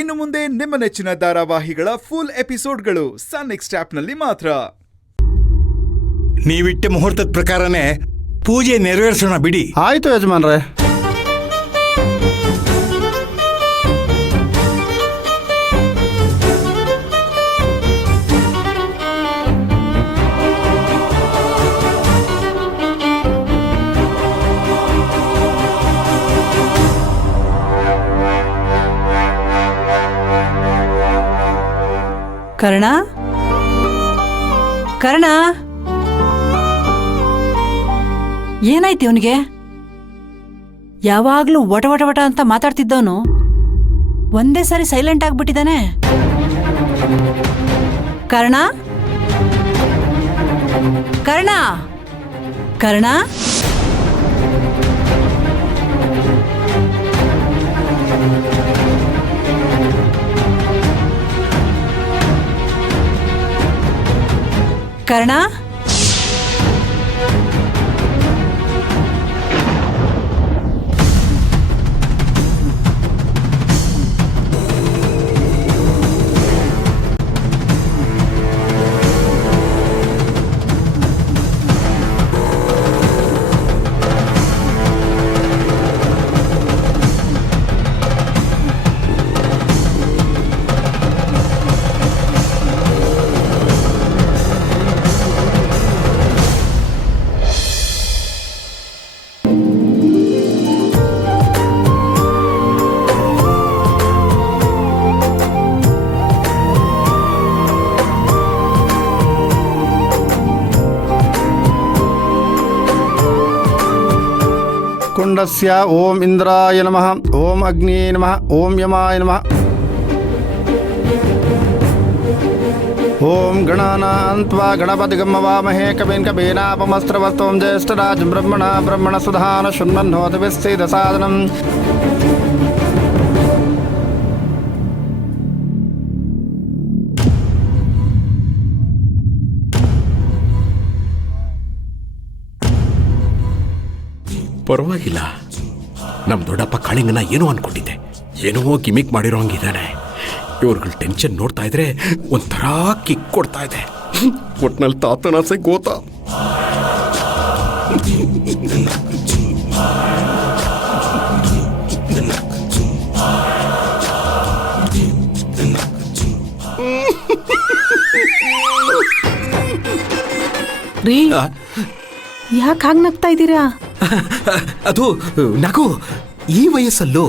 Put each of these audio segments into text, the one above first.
ಇನ್ನು ಮುಂದೆ ನಿಮ್ಮ ನೆಚ್ಚಿನ ಧಾರಾವಾಹಿಗಳ ಫುಲ್ ಎಪಿಸೋಡ್ಗಳು ಸನ್ ನೆಕ್ಸ್ಟ್ ಆಪ್ನಲ್ಲಿ ಮಾತ್ರ. ನೀವಿಟ್ಟ ಮುಹೂರ್ತದ ಪ್ರಕಾರನೇ ಪೂಜೆ ನೆರವೇರಿಸೋಣ ಬಿಡಿ. ಆಯ್ತು ಯಜಮಾನ್ರೆ. ಕರ್ಣ, ಕರ್ಣ, ಏನಾಯ್ತು ಇವನಿಗೆ? ಯಾವಾಗ್ಲೂ ವಟ ವಟ ವಟ ಅಂತ ಮಾತಾಡ್ತಿದ್ದವನು ಒಂದೇ ಸಾರಿ ಸೈಲೆಂಟ್ ಆಗ್ಬಿಟ್ಟಿದ್ದಾನೆ. ಕರ್ಣ, ಕರ್ಣ, ಕರ್ಣ, ಕರ್ಣ, ಕುಂಡಸ್ಯ ಓಂ ಇಂದ್ರಾಯ ನಮಃ, ಓಂ ಅಗ್ನಿ ನಮಃ, ಓಂ ಯಮಾಯ ನಮಃ. ಓಂ ಗಣಾನಾನ್ತ್ವಾ ಗಣಪತಿಗಂ ವಾಮಹೇ ಕವಿಂ ಕವೀನಾಪಮಸ್ತ್ರವಸ್ತುಂ ಜ್ಯೇಷ್ಠರಾಜಂ ಬ್ರಹ್ಮಣ ಸುಧಾನ ಶೃಣ್ವನ್ನೋತಿ ವಿಸ್ಸೀದ ಸಾಧನಂ. ಪರವಾಗಿಲ್ಲ, ನಮ್ಮ ದೊಡ್ಡಪ್ಪ ಕಾಳಿಂಗನ ಏನೋ ಅನ್ಕೊಂಡಿದ್ದೆ, ಏನೋ ಗಿಮಿಕ್ ಮಾಡಿರೋ ಹಂಗಿದ್ದಾನೆ. ಇವ್ರುಗಳ ಟೆನ್ಷನ್ ನೋಡ್ತಾ ಇದ್ರೆ ಒಂಥರ ಕಿಕ್ ಕೊಡ್ತಾ ಇದೆ. ಒಟ್ನಲ್ಲಿ ತಾತನ ಆಸೆ ಗೋತಾ. ರೀ, ಯಾಕೆ ಹಾಗೆ ನಗ್ತಾ ಇದ್ದೀರಾ? ಅದು ನಗು ಈ ವಯಸ್ಸಲ್ಲೂ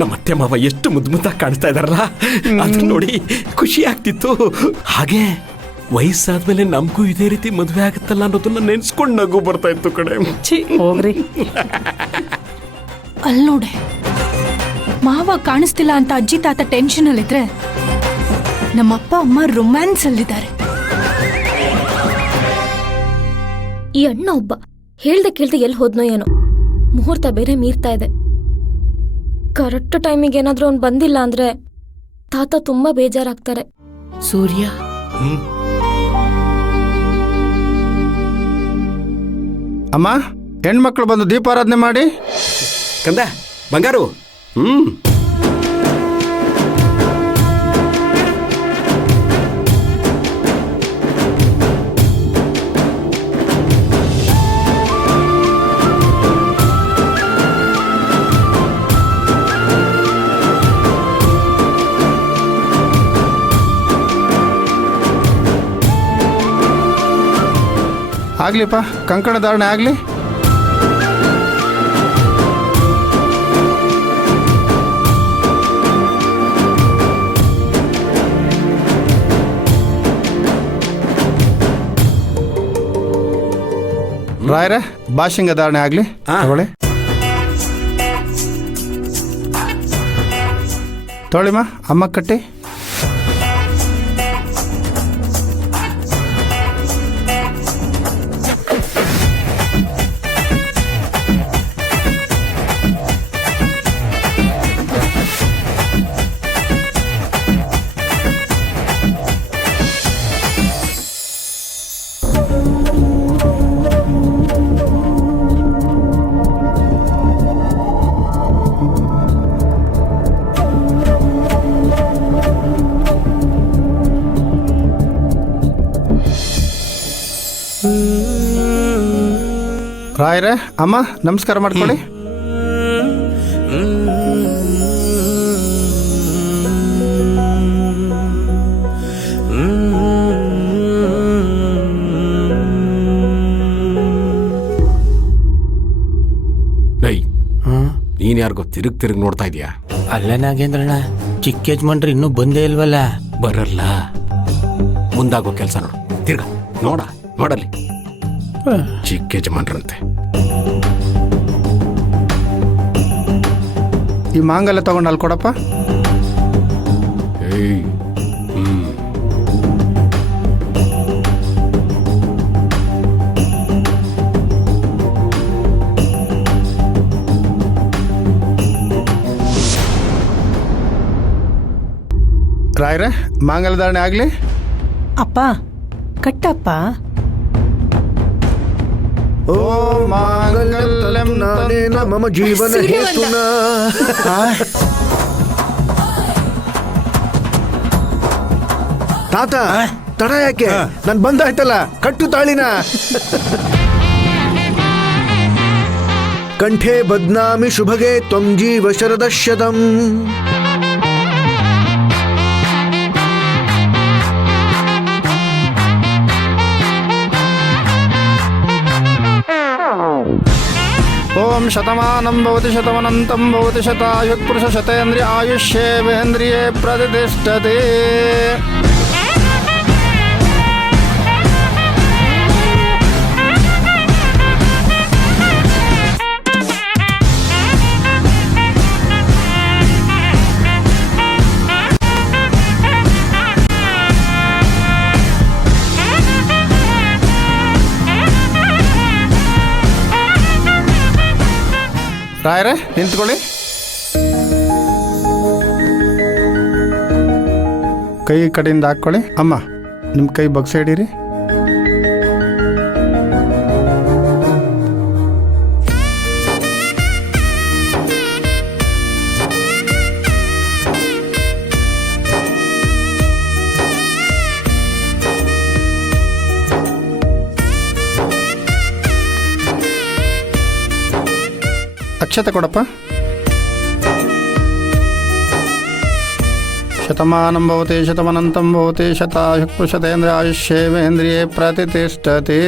ನಮ್ಮ ಅತ್ತೆ ಮಾವ ಎಷ್ಟು ಮುದ್ದು ಮುದ್ದಾಗಿ ಕಾಣಿಸ್ತಾ ಇದಾರಲ್ಲ, ಅದನ್ನ ನೋಡಿ ಖುಷಿ ಆಗ್ತಿತ್ತು. ಹಾಗೆ ವಯಸ್ಸಾದ್ಮೇಲೆ ನಮಗೂ ಇದೇ ರೀತಿ ಮದುವೆ ಆಗುತ್ತಲ್ಲ ಅನ್ನೋದನ್ನ ನೆನ್ಸ್ಕೊಂಡು ನಗು ಬರ್ತಾ ಇತ್ತು ಕಡೆ. ಹೋಗ್ರಿ. ಅಲ್ಲಿ ನೋಡೆ, ಮಾವ ಕಾಣಿಸ್ತಿಲ್ಲ ಅಂತ ಅಜ್ಜಿ ತಾತ ಟೆನ್ಷನ್ ಅಲ್ಲಿದ್ರೆ ನಮ್ಮಪ್ಪ ಅಮ್ಮ ರೊಮ್ಯಾನ್ಸ್ ಅಲ್ಲಿದ್ದಾರೆ. ಈ ಅಣ್ಣ ಒಬ್ಬ ಹೇಳ್ದೆ ಕೇಳ್ದೆ ಎಲ್ಲಿ ಹೋದ್ನೋ ಏನೋ. ಮುಹೂರ್ತ ಬೇರೆ ಮೀರ್ತಾ ಇದೆ. ಕರೆಕ್ಟ್ ಟೈಮಿಗೆ ಏನಾದ್ರೂ ಅವ್ನು ಬಂದಿಲ್ಲ ಅಂದ್ರೆ ತಾತ ತುಂಬಾ ಬೇಜಾರಾಗ್ತಾರೆ. ಸೂರ್ಯ, ಅಮ್ಮ, ಹೆಣ್ಮಕ್ಳು ಬಂದು ದೀಪಾರಾಧನೆ ಮಾಡಿ. ಕಂದ ಬಂಗಾರು. ಆಗ್ಲಿಪ್ಪ, ಕಂಕಣ ಧಾರಣೆ ಆಗಲಿ. ರಾಯರೇ, ಬಾಶಿಂಗ ಧಾರಣೆ ಆಗಲಿ. ತಗೊಳ್ಳಿ. ತೊಳಿಮ್ಮ, ಅಮ್ಮ ಕಟ್ಟಿ. ರಾಯರೇ ಅಮ್ಮ ನಮಸ್ಕಾರ ಮಾಡ್ಕೊಳ್ಳಿ. ನೀನ್ ಯಾರಿಗೋ ತಿರುಗ್ ನೋಡ್ತಾ ಇದೀಯಾ? ಅಲ್ಲ ನಾಗೇಂದ್ರಣ್ಣ, ಚಿಕ್ಕ ಯಜಮಾನ್ರು ಇನ್ನೂ ಬಂದೇ ಇಲ್ವಲ್ಲ? ಬರಲ್ಲ, ಮುಂದಾಗೋ ಕೆಲಸ ನೋಡು. ತಿರ್ಗ ನೋಡಲ್ಲಿ ಚಿಕ್ಕ ಯಜಮಾನ್ರಂತೆ. ಈ ಮಾಂಗಲ್ಯ ತಗೊಂಡು ಅಲ್ಲಿ ಕೊಡಪ್ಪ. ಏಯ್ ರಾಯರೇ ಮಾಂಗಲ್ಯ ಧಾರಣೆ ಆಗಲಿ. ಅಪ್ಪ ಕಟ್ಟಪ್ಪ. ಓಂ ಮಾಂಗಲ್ಯಂ ನಾನೇನ ಮಮ ಜೀವನ ಹೇತುನ. ತಾತ ತಡ ಯಾಕೆ? ನಾನು ಬಂದಾಯ್ತಲ್ಲ, ಕಟ್ಟು ತಾಳಿನ. ಕಂಠೆ ಬದ್ನಾಮಿ ಶುಭಗೆ ತ್ವಂ ಜೀವ ಶರದಶತಂ. ಓಂ ಶತಮಾನಂ ಭವತಿ ಶತಮನಂತಂ ಭವತಿ ಶತಾಯುಃ ಪುರುಷ ಶತೇಂದ್ರಿಯ ಆಯುಷ್ಯೇವೇಂದ್ರಿಯೇ ಪ್ರತಿಷ್ಠತೆ. ರಾಯರೇ ನಿಂತ್ಕೊಳ್ಳಿ. ಕೈ ಕಡೆಯಿಂದ ಹಾಕ್ಕೊಳ್ಳಿ. ಅಮ್ಮ ನಿಮ್ಮ ಕೈ ಬಗ್ಸ ಹಿಡೀರಿ. ಅಕ್ಷತೆ ಕೊಡಪ್ಪ. ಶತಮಾನಂ ಭವತಿ ಶತಮನಂತಂ ಭವತಿ ಶತಾಯುಃ ಪುರುಷ ಶತೇಂದ್ರಿಯ ಆಯುಷ್ಯೇವೇಂದ್ರಿಯೇ ಪ್ರತಿಷ್ಠತೆ.